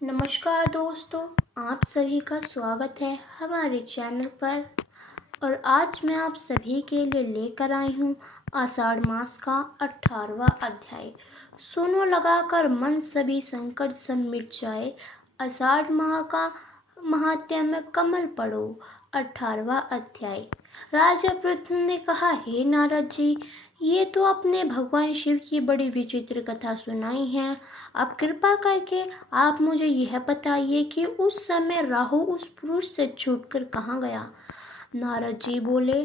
नमस्कार दोस्तों, आप सभी का स्वागत है हमारे चैनल पर। और आज मैं आप सभी के लिए लेकर आई हूँ आषाढ़ मास का 18वां अध्याय। सुनो लगाकर मन सभी संकट सब मिट जाए, आषाढ़ माह का महात्म्य में कमल पढ़ो। 18वां अध्याय। राजा पृथु ने कहा, हे नारद जी, ये तो अपने भगवान शिव की बड़ी विचित्र कथा सुनाई है। अब कृपा करके आप मुझे यह बताइए कि उस समय राहु उस पुरुष से छूटकर कहाँ गया। नारद जी बोले,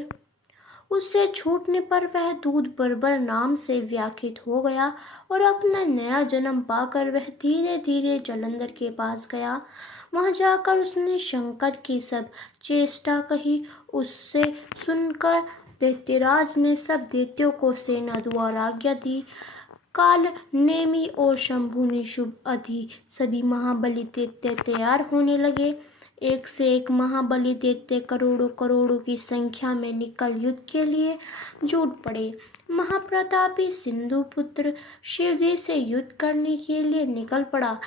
उससे छूटने पर वह दूध बर्बर नाम से व्याख्यात हो गया और अपना नया जन्म पाकर वह धीरे धीरे जलंधर के पास गया। वहां जाकर उसने शंकर की सब चेष्टा कही। उससे सुनकर दैत्यराज ने सब दैत्यों को सेना द्वारा आज्ञा दी। काल नेमि और शंभु ने शुभ अधि सभी महाबली दैत्य तैयार होने लगे। एक से एक महाबली दैत्य करोड़ों करोड़ों की संख्या में निकल युद्ध के लिए जुट पड़े। महाप्रतापी सिंधु पुत्र शिवजी से युद्ध करने के लिए निकल पड़ा।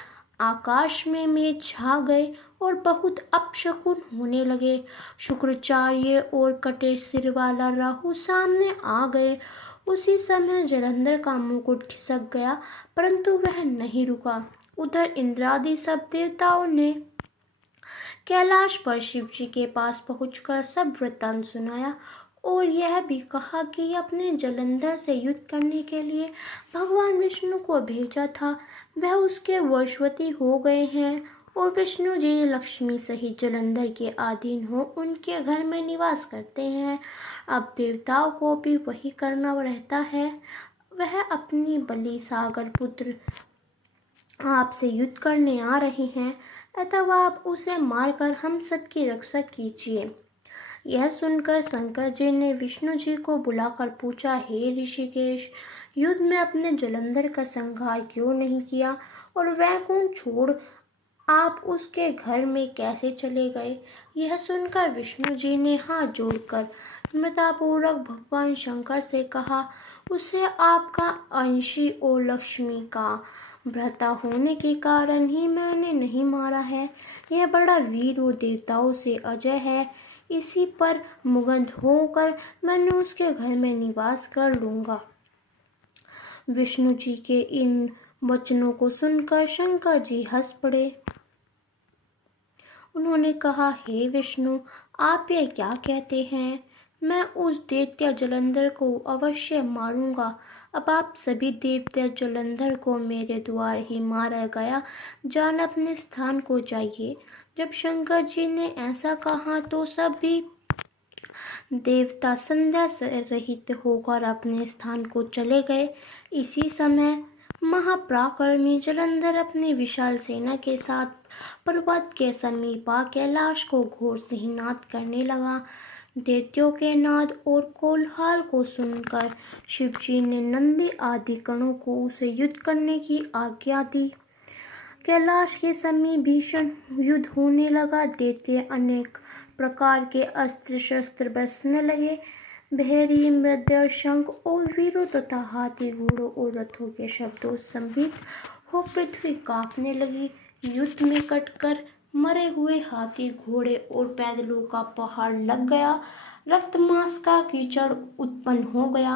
आकाश में मेघ छा गए और बहुत अपशकुन होने लगे। शुक्राचार्य और कटे सिर वाला राहु सामने आ गए। उसी समय जलंधर का मुकुट खिसक गया, परंतु वह नहीं रुका। उधर इंद्रादि सब देवताओं ने कैलाश पर शिव जी के पास पहुंचकर सब वृत्तांत सुनाया और यह भी कहा कि अपने जलंधर से युद्ध करने के लिए भगवान विष्णु को भेजा था, वह उसके वशवर्ती हो गए हैं और विष्णु जी लक्ष्मी सहित जलंधर के अधीन हो उनके घर में निवास करते हैं। अब देवताओं को भी वही करना रहता है। वह अपनी बलि सागर पुत्र आपसे युद्ध करने आ रहे हैं, अतः आप उसे मारकर हम सबकी रक्षा कीजिए। यह सुनकर शंकर जी ने विष्णु जी को बुलाकर पूछा, हे ऋषिकेश, युद्ध में अपने जलंधर का संहार क्यों नहीं किया और वैकुंठ छोड़ आप उसके घर में कैसे चले गए। यह सुनकर विष्णु जी ने हाथ जोड़कर नम्रतापूर्वक भगवान शंकर से कहा, उसे आपका अंशी और लक्ष्मी का भ्राता होने के कारण ही मैंने नहीं मारा है। यह बड़ा वीर और देवताओं से अजय है। इसी पर मुग्ध होकर मैंने उसके घर में निवास कर लूंगा। विष्णु जी के इन वचनों को सुनकर शंकर जी हंस पड़े। उन्होंने कहा, हे विष्णु, आप ये क्या कहते हैं। मैं उस दैत्य जलंधर को अवश्य मारूंगा। अब आप सभी दैत्य जलंधर को मेरे द्वार ही मारा गया जान अपने स्थान को जाइए। जब शंकर जी ने ऐसा कहा तो सभी देवता संध्या से रहित होकर अपने स्थान को चले गए। इसी समय महापराक्रमी जलंधर अपनी विशाल सेना के साथ पर्वत के समीप कैलाश को घोर सिंहनाद करने लगा। दैत्यों के नाद और कोलाहल को सुनकर शिवजी ने नंदी आदि गणों को उसे युद्ध करने की आज्ञा दी। कैलाश के समीप भीषण युद्ध होने लगा। दैत्य अनेक प्रकार के अस्त्र शस्त्र बरसने लगे। भैरी मृदय शंख और वीरों तथा हाथी घोड़ों और रथों के शब्दों संबित हो पृथ्वी कांपने लगी। युद्ध में कटकर मरे हुए हाथी घोड़े और पैदलों का पहाड़ लग गया। रक्त मांस का कीचड़ उत्पन्न हो गया।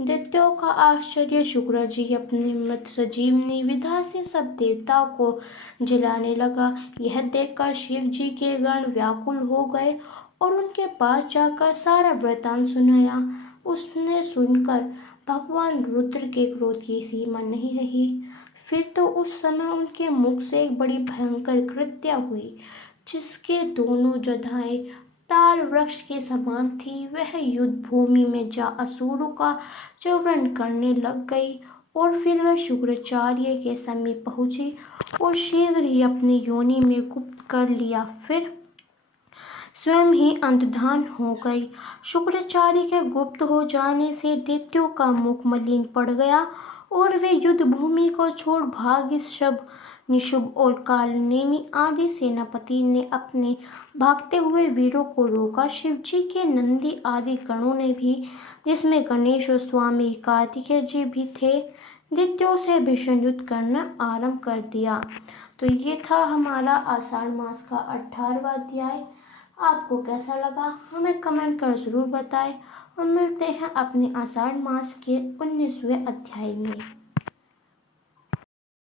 दैत्यों का आश्चर्य। शुक्र जी अपनी मृत सजीवनी विधा से सब देवताओं को जिलाने लगा। यह देखकर शिव जी के गण व्याकुल हो गए और उनके पास जाकर सारा वृतांत सुनाया। उसने सुनकर भगवान रुद्र के क्रोध की सीमा नहीं रही। फिर तो उस समय उनके मुख से एक बड़ी भयंकर कृत्या हुई, जिसके दोनों जटाएं ताल वृक्ष के समान थी। वह युद्ध भूमि में जा असुरों का चौवरण करने लग गई और फिर वह शुक्राचार्य के समीप पहुंची और शीघ्र ही अपनी योनि में गुप्त कर लिया। फिर स्वयं ही अंतर्धान हो गई। शुक्राचार्य के गुप्त हो जाने से दैत्यों का मुख मलिन पड़ गया और वे युद्ध भूमि को छोड़ भाग। शब निशुभ और कालनेमी आदि सेनापति ने अपने भागते हुए वीरों को रोका। शिवजी के नंदी आदि गणों ने भी, जिसमें गणेश और स्वामी कार्तिकेय जी भी थे, दैत्यों से भीषण युद्ध करना आरंभ कर दिया। तो ये था हमारा आषाढ़ मास का 18वां अध्याय। आपको कैसा लगा हमें कमेंट कर ज़रूर बताएं और मिलते हैं अपने आषाढ़ मास के 19वें अध्याय में।